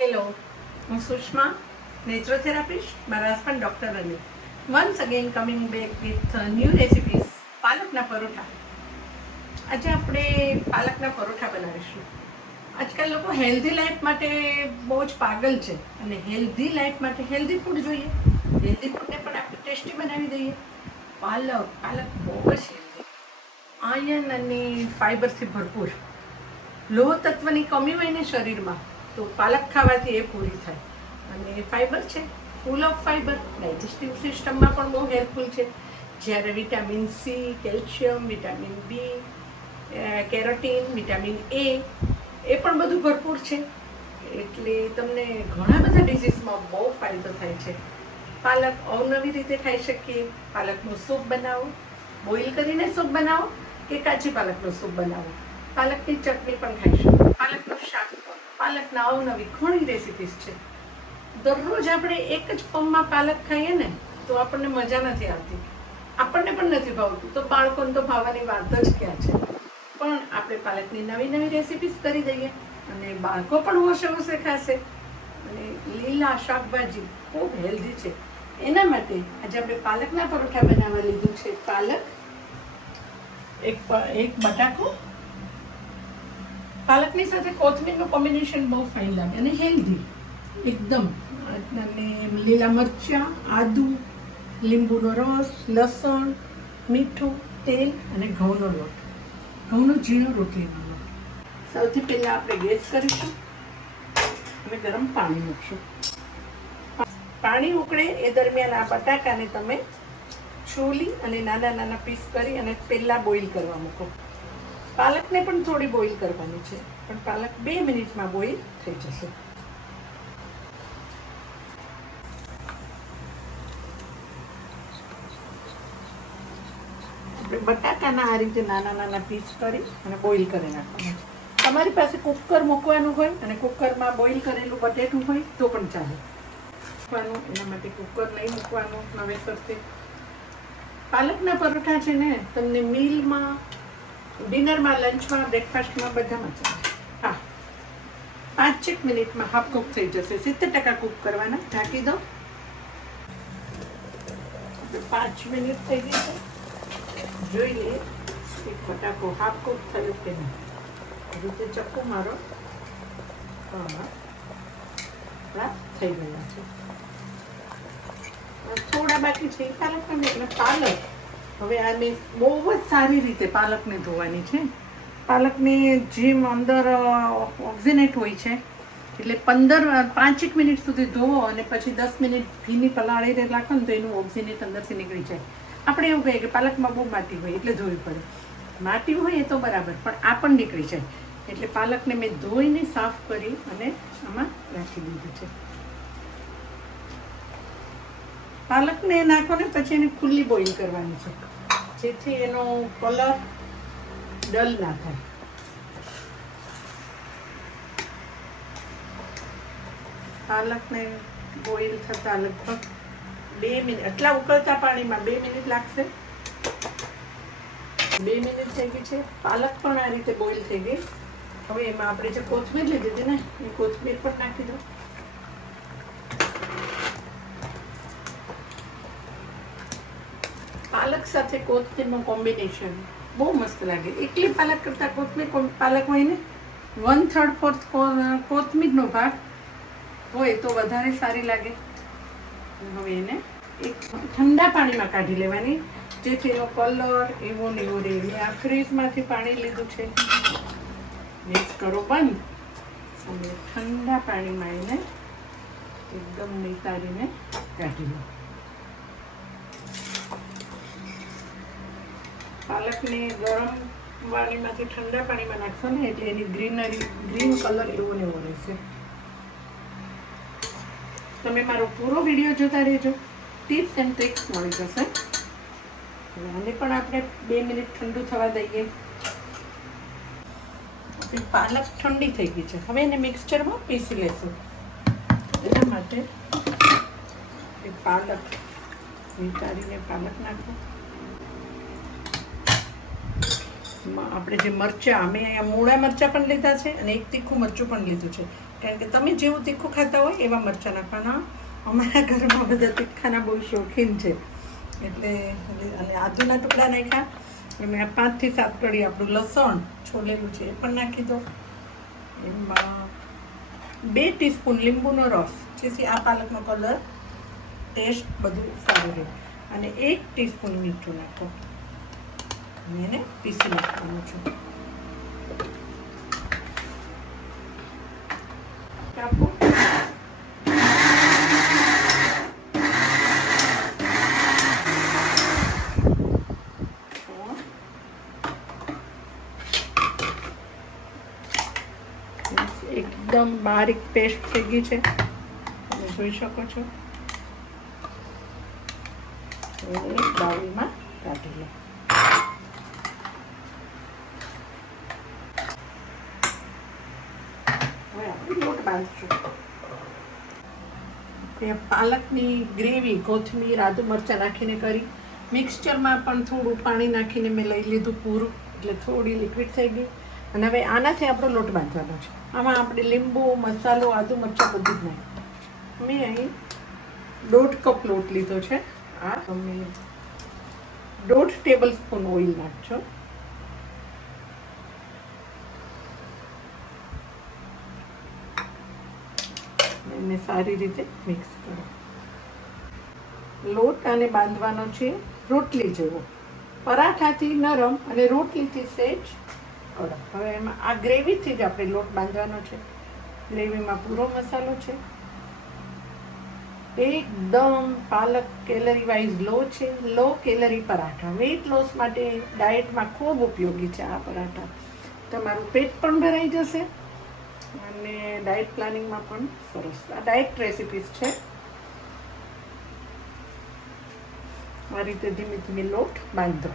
Hello, હું Sushma, naturotherapist. મારા husband doctor Anil. Once again coming back with new recipes. પાલકના પરોઠા. આજે આપણે પાલકના પરોઠા બનાવીશું. આજકાલ લોકો હેલ્ધી લાઈફ માટે બહુ જ પાગલ છે અને હેલ્ધી લાઈફ માટે હેલ્ધી ફૂડ જોઈએ. હેલ્ધી ફૂડને પણ આપણે ટેસ્ટી બનાવી દઈએ. પાલક બહુ જ હેલ્ધી, આયર્ન અને ફાઈબરથી ભરપૂર. લોહ તત્વની કમી હોય ને શરીરમાં તો પાલક ખાવાથી એ પૂરી થાય. અને ફાઈબર છે, ફૂલ ઓફ ફાઈબર, ડાયજેસ્ટિવ સિસ્ટમમાં પણ બહુ હેલ્પફુલ છે. જ્યારે vitamin C, calcium, vitamin B, carotene, vitamin A પણ બધું ભરપૂર છે. એટલે તમને ઘણા બધા ડિઝીઝમાં બહુ ફાયદો થાય છે. પાલક અવનવી રીતે ખાઈ શકીએ. પાલકનું સૂપ બનાવો, બોઇલ કરીને સૂપ બનાવો કે કાચી પાલકનું સૂપ બનાવો. પાલકની ચટણી પણ ખાઈ શકો, પાલકનું શાક પણ. પાલકના અવનવી ઘણી રેસિપીસ છે. દરરોજ આપણે એક જ ફોર્મમાં પાલક ખાઈએ ને તો આપણને મજા નથી આવતી, આપણને પણ નથી ભાવતું, તો બાળકોને તો ભાવવાની વાત જ ક્યાં છે. પણ આપણે પાલકની નવી નવી રેસિપીસ કરી દઈએ અને બાળકો પણ હોશે હોશે ખાશે. અને લીલા શાકભાજી ખૂબ હેલ્ધી છે. એના માટે આજે આપણે પાલકના પરોઠા બનાવવા લીધું છે. પાલક, એક બટાકો, પાલકની સાથે કોથમીરનું કોમ્બિનેશન બહુ ફાઇન લાગે અને હેલ્ધી એકદમ. અને લીલા મરચાં, આદુ, લીંબુનો રસ, લસણ, મીઠું, તેલ અને ઘઉંનો લોટ, ઘઉંનો ઝીણો રોટલીનો લોટ. સૌથી પહેલાં આપણે ગેસ કરીશું અને ગરમ પાણી મૂકશું. પાણી ઉકળે એ દરમિયાન આ બટાકાને તમે છોલી અને નાના નાના પીસ કરી અને પહેલાં બોઇલ કરવા મૂકો. પાલકને પણ થોડી બોઇલ કરવાની છે, પણ પાલક 2 મિનિટમાં બોઇલ થઈ જશે. આપણે બટાકાના આ રીતે નાના નાના પીસ કરી અને બોઇલ કરી નાખવાના. તમારી પાસે કુકર મૂકવાનું હોય અને કુકરમાં બોઇલ કરેલું બટેટું હોય તો પણ ચાલે. એના માટે કુકર નહીં મૂકવાનું નવેસરથી. પાલકના પરોઠા છે ને તમને મીલમાં, ડિનરમાં, લંચમાં, બ્રેકફાસ્ટમાં બધામાં ચાલે. હા, 5 મિનિટમાં હાફ કુક થઈ જશે. 70% કુક કરવાના. ઢાંકી દો. 5 મિનિટ થઈ ગઈ છે. જોઈ લઈએ એક બટાકો હાફ કુક થયો કે નહીં. રીતે ચપ્પુ મારો. હા, થઈ ગયા છે. થોડા બાકી છે પાલક. એટલે પાલક હવે આને બહુ જ સારી રીતે પાલકને ધોવાની છે. પાલકને જેમ અંદર ઓક્સિનેટ હોય છે એટલે 5 મિનિટ સુધી ધોવો અને પછી 10 મિનિટ ભીની પલાળી રાખો ને તો એનું ઓક્સિનેટ અંદરથી નીકળી જાય. આપણે એવું કહીએ કે પાલકમાં બહુ માટી હોય એટલે ધોવી પડે. માટી હોય એ તો બરાબર, પણ આ પણ નીકળી જાય. એટલે પાલકને મેં ધોઈને સાફ કરી અને આમાં રાખી દીધું છે. પાલકને નાખો ને પછી એને ખુલ્લી બોઇલ કરવાની છે, જેથી એનો કલર ડલ ના થાય. પાલકને બોઇલ થતાં લગભગ 2 મિનિટ, આટલા ઉકળતા પાણીમાં 2 મિનિટ લાગશે. 2 મિનિટ થઈ ગઈ છે. પાલક પણ આ રીતે બોઇલ થઈ ગઈ. હવે એમાં આપણે જે કોથમીર લીધી હતી ને એ કોથમીર પણ નાખી દો. પાલક સાથે કોથમીરનું કોમ્બિનેશન બહુ મસ્ત લાગે. એકલી પાલક કરતાં કોથમીર પાલક હોય ને 1/3 કોથમીરનો ભાગ હોય તો વધારે સારી લાગે. હવે એને એક ઠંડા પાણીમાં કાઢી લેવાની, જેથી એનો કલર એવો ને એવો રહે. આ ફ્રીજમાંથી પાણી લીધું છે. મિક્સ કરો બંધ અને ઠંડા પાણીમાં એને એકદમ નિતારીને કાઢી લો. પાલકને ગરમ પાણીમાંથી ઠંડા પાણીમાં નાખશો ને એટલે એની ગ્રીન કલર એવો ને એવો રહેશે. તમે મારો પૂરો વિડીયો જોતા રહેજો, ટિપ્સ એન્ડ ટ્રિક્સ મળી જશે. આને પણ આપણે 2 મિનિટ ઠંડુ થવા દઈએ. પાલક ઠંડી થઈ ગઈ છે. હવે એને મિક્સચરમાં પીસી લેશું. એના માટે પાલક નિતારીને પાલક નાખો. આપણે જે મરચાં, અમે અહીંયા મૂળા મરચાં પણ લીધા છે અને એક તીખું મરચું પણ લીધું છે. કારણ કે તમે જેવું તીખું ખાતા હોય એવા મરચાં નાખવાના. અમારા ઘરમાં બધા તીખાના બહુ શોખીન છે, એટલે અને આદુના ટુકડા નાખ્યા અને 5 થી 7 કળી આપણું લસણ છોલેલું છે એ પણ નાખી દો. એમાં 2 ટીસ્પૂન લીંબુનો રસ, જેથી આ પાલકનો કલર, ટેસ્ટ બધું સારું રહે. અને 1 ટીસ્પૂન મીઠું નાખો અને એને પીસી નાખવાનું છે. કાપો. એકદમ બારીક પેસ્ટ થઈ ગઈ છે, તમે જોઈ શકો છો. બાઉલમાં કાઢી લો. હવે આપણે લોટ બાંધશું. પાલકની ગ્રેવી કોથમીર આદુ મરચાં નાખીને કરી. મિક્સચરમાં પણ થોડું પાણી નાખીને મેં લઈ લીધું પૂરું, એટલે થોડી લિક્વિડ થઈ ગઈ. અને હવે આનાથી આપણો લોટ બાંધવાનો છે. આમાં આપણે લીંબુ, મસાલો, આદુ મરચાં બધું જ નાખ્યું. મેં અહીં 1.5 કપ લોટ લીધો છે. આ તમે 1.5 ટેબલ સ્પૂન ઓઇલ નાખજો. એને સારી રીતે મિક્સ કરો. લોટ આને બાંધવાનો છે રોટલી જેવો, પરાઠાથી નરમ અને રોટલીથી સહેજ કડક. હવે એમાં આ ગ્રેવીથી જ આપણે લોટ બાંધવાનો છે. ગ્રેવીમાં પૂરો મસાલો છે. એકદમ પાલક કેલરી વાઇઝ લો છે. લો કેલરી પરાઠા, વેઇટ લોસ માટે ડાયટમાં ખૂબ ઉપયોગી છે આ પરાઠા. તમારું પેટ પણ ભરાઈ જશે અને ડાયટ પ્લાનિંગમાં પણ સરસ. આ ડાયટ રેસિપીસ છે. આ રીતે ધીમે ધીમે લોટ બાંધો.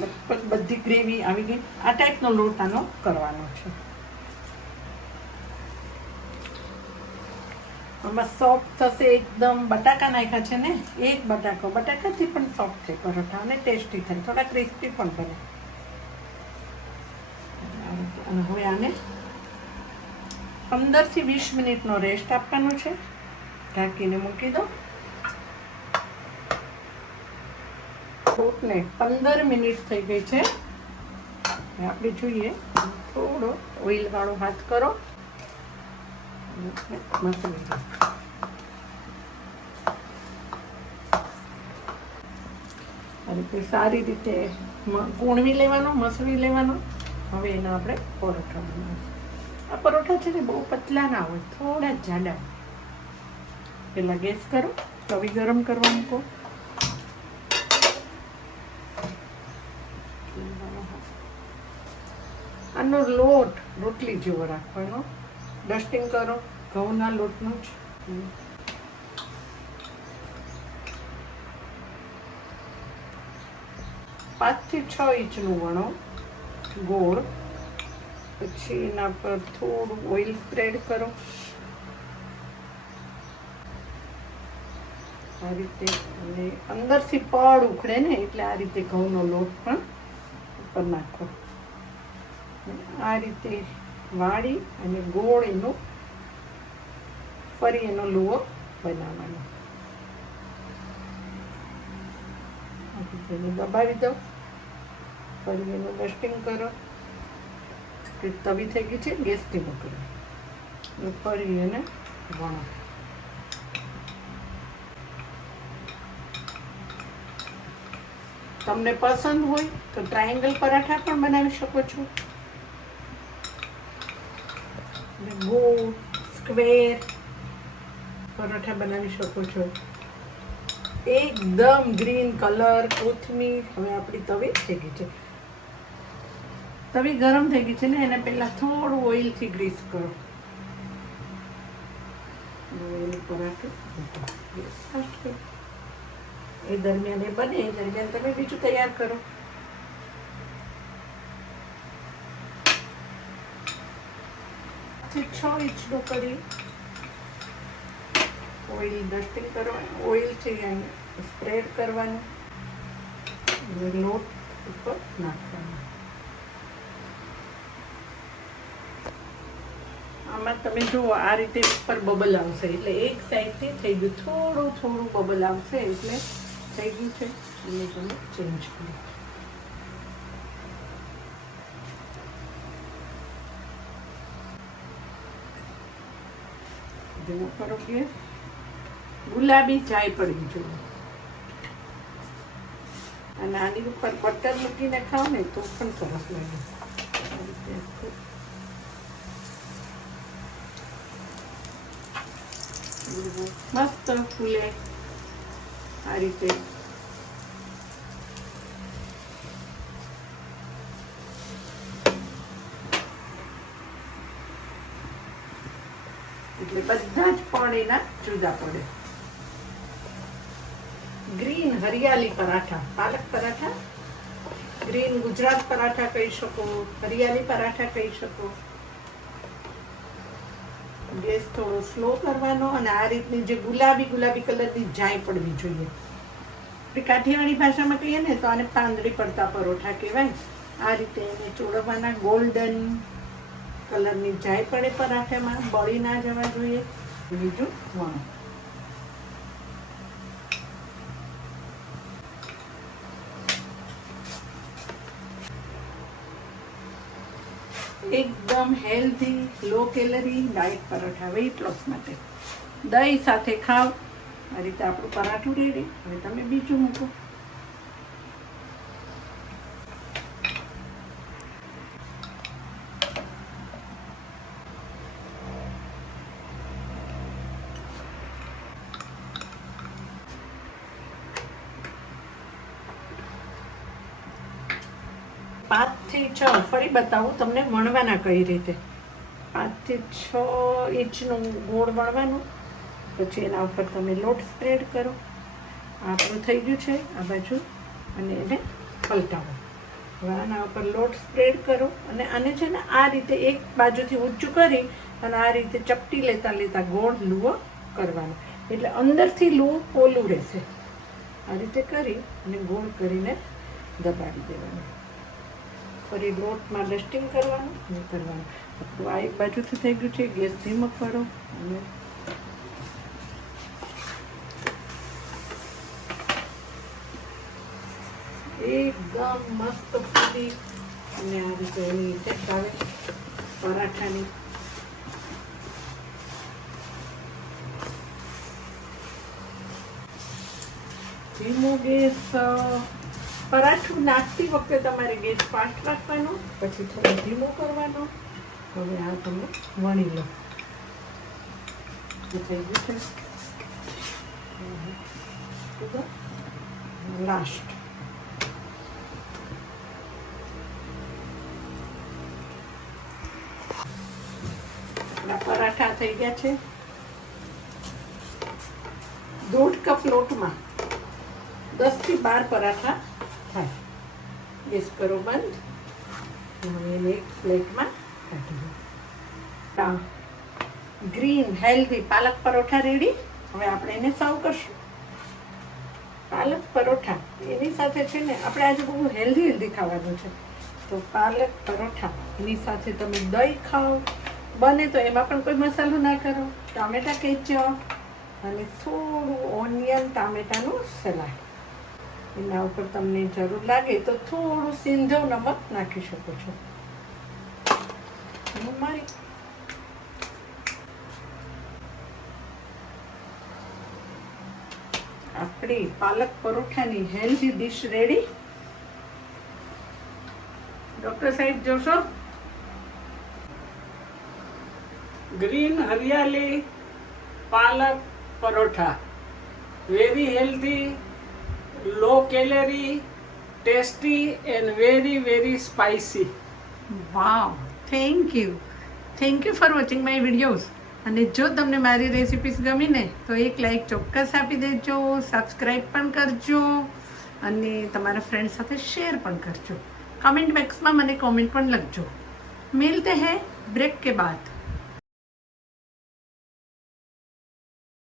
લગભગ બધી ગ્રેવી આવી ગઈ. આ ટાઈપનો લોટ આનો કરવાનો છે. આમાં સોફ્ટ થશે એકદમ. બટાકા નાખ્યા છે ને, 1 બટાકો. બટાકાથી પણ સોફ્ટ થાય પરોઠા અને ટેસ્ટી થાય, થોડા ક્રિસ્પી પણ બને. અને હવે આને 15 થી 20 મિનિટનો રેસ્ટ આપવાનો છે. ઢાંકીને મૂકી દો. લોટને 15 મિનિટ થઈ ગઈ છે. આપણે જોઈએ, થોડો ઓઇલ વાળો હાથ કરો. મસળી દો. આ રીતે સારી રીતે કૂણવી લેવાનો, મસળી લેવાનો. હવે એના આપણે પરોઠા બનાવીશું. આ પરોઠા છે ને બહુ પતલા ના હોય, થોડા જાડા. પહેલાં ગેસ કરો, તવી ગરમ કરવા મૂકો. આનો લોટ રોટલી જેવો રાખવાનો. ડસ્ટિંગ કરો ઘઉંના લોટનું જ. 5 થી 6 ઇંચનું વણો ગોળ. પછી એના પર થોડું ઓઇલ સ્પ્રેડ કરો આ રીતે. અને અંદરથી પડ ઉખડે ને, એટલે આ રીતે ઘઉંનો લોટ પણ ઉપર નાખો. આ રીતે વાળી અને ગોળ એનો ફરી એનો લુઓ બનાવવાનો. એને દબાવી દો. ફરી એનું ડસ્ટિંગ કરો. તવી થઈ ગઈ છે, ગેસ ધીમો કરો. ફરી એને વણો. તમને પસંદ હોય તો ટ્રાયેંગલ પરાઠા પણ બનાવી શકો છો. ગોળ, સ્ક્વેર પરોઠા બનાવી શકો છો. એકદમ ગ્રીન કલર, કોથમીર. હવે આપણી તવી થઈ ગઈ છે. તવી ગરમ થઈ ગઈ છે ને, એને પહેલાં થોડું ઓઇલથી ગ્રીસ કરો. એની પરાઠું ફાસ્ટ કરો. એ દરમિયાન એ બને, એ દરમિયાન તમે બીજું તૈયાર કરો. થી 6 ઇંચનું કરી ઓઇલ ડસ્ટિંગ કરવાનું. ઓઇલથી સ્પ્રેડ કરવાનું. લોટ ઉપર નાખવાનો. આમાં તમે જુઓ આ રીતે ઉપર બબલ આવશે એટલે એક સાઈડથી થઈ ગયું, થોડું થોડું બબલ આવશે એટલે થઈ ગયું છે. અને તમે ચેન્જ કરો. ધીમો કરો ગેસ. ગુલાબી ચાય પડવી જોઈએ. અને આની ઉપર બટર મૂકીને ખાઓ ને તો પણ સરસ લાગે. મસ્ત ફૂલે આ રીતે. એટલે બધા જ પણ એના જુદા પડે. ગ્રીન હરિયાળી પરાઠા, પાલક પરાઠા, ગ્રીન ગુજરાત પરાઠા કહી શકો, હરિયાળી પરાઠા કહી શકો. ગેસ થોડો સ્લો કરવાનો અને આ રીતની જે ગુલાબી ગુલાબી કલરની જાય પડવી જોઈએ. આપણે કાઠિયાવાડી ભાષામાં કહીએ ને તો આને પાંદડી પડતા પરોઠા કહેવાય. આ રીતે એને ચોળવવાના. ગોલ્ડન કલરની જાય પડે પરાઠામાં, બળી ના જવા જોઈએ. બીજું વણો. એકદમ healthy low calorie diet paratha weight loss માટે. દહીં સાથે ખાઓ. આ રીતે આપણું પરાઠું રેડી. હવે તમે બીજું મૂકો. પાંચ થી છ ફરી બતાવું તમને વણવાના કઈ રીતે. 5 થી 6 ઇંચનું ગોળ વણવાનું. પછી એના ઉપર તમે લોટ સ્પ્રેડ કરો. આપણું થઈ ગયું છે આ બાજુ અને એને પલટાવો. હવે આના ઉપર લોટ સ્પ્રેડ કરો અને આને છે ને આ રીતે એક બાજુથી ઊંચું કરી અને આ રીતે ચપટી લેતા લેતા ગોળ લૂવો કરવાનો. એટલે અંદરથી લૂવું પોલું રહેશે. આ રીતે કરી અને ગોળ કરીને દબાવી દેવાનું. ફરી લોટમાં ડસ્ટિંગ કરવાનું અને કરવાનું. આ એક બાજુથી થઈ ગયું છે. ગેસ ધીમો કરો અને એકદમ મસ્ત ફૂલી અને આ રીતે એની ઇફેક્ટ આવે પરાઠાની. ધીમો ગેસ. પરાઠું નાખતી વખતે તમારે ગેસ ફાસ્ટ રાખવાનો, પછી થોડો ધીમો કરવાનો. હવે આ તમે વણી લો. થઈ ગયું છે લાસ્ટ. પરાઠા થઈ ગયા છે. 1.5 કપ લોટમાં 10 થી 12 પરાઠા થાય. ગેસ કરો બંધ. હવે એને એક પ્લેટમાં કાઢી દો. ગ્રીન હેલ્ધી પાલક પરોઠા રેડી. હવે આપણે એને સર્વ કરશું. પાલક પરોઠા એની સાથે છે ને આપણે આજે બહુ હેલ્ધી ખાવાનું છે. તો પાલક પરોઠા એની સાથે તમે દહીં ખાઓ. બને તો એમાં પણ કોઈ મસાલો ના કરો. ટામેટા કેચપ અને થોડું ઓનિયન ટામેટાનું સલાડ. એના ઉપર તમને જરૂર લાગે તો થોડું સિંધવ નમક નાખી શકો છો. મારી આપણી પાલક પરોઠાની હેલ્ધી ડિશ રેડી. ડોક્ટર સાહેબ જોશો. ગ્રીન હરિયાળી palak paratha, very healthy, low calorie, tasty and very spicy. Wow, thank you for watching my videos. અને જો તમને મારી રેસિપીસ ગમી ને તો એક લાઈક ચોક્કસ આપી દેજો, સબસ્ક્રાઈબ પણ કરજો અને તમારા ફ્રેન્ડ સાથે શેર પણ કરજો. કમેન્ટ બોક્સમાં મને કોમેન્ટ પણ લખજો. મિલતે હૈ બ્રેક કે બાદ.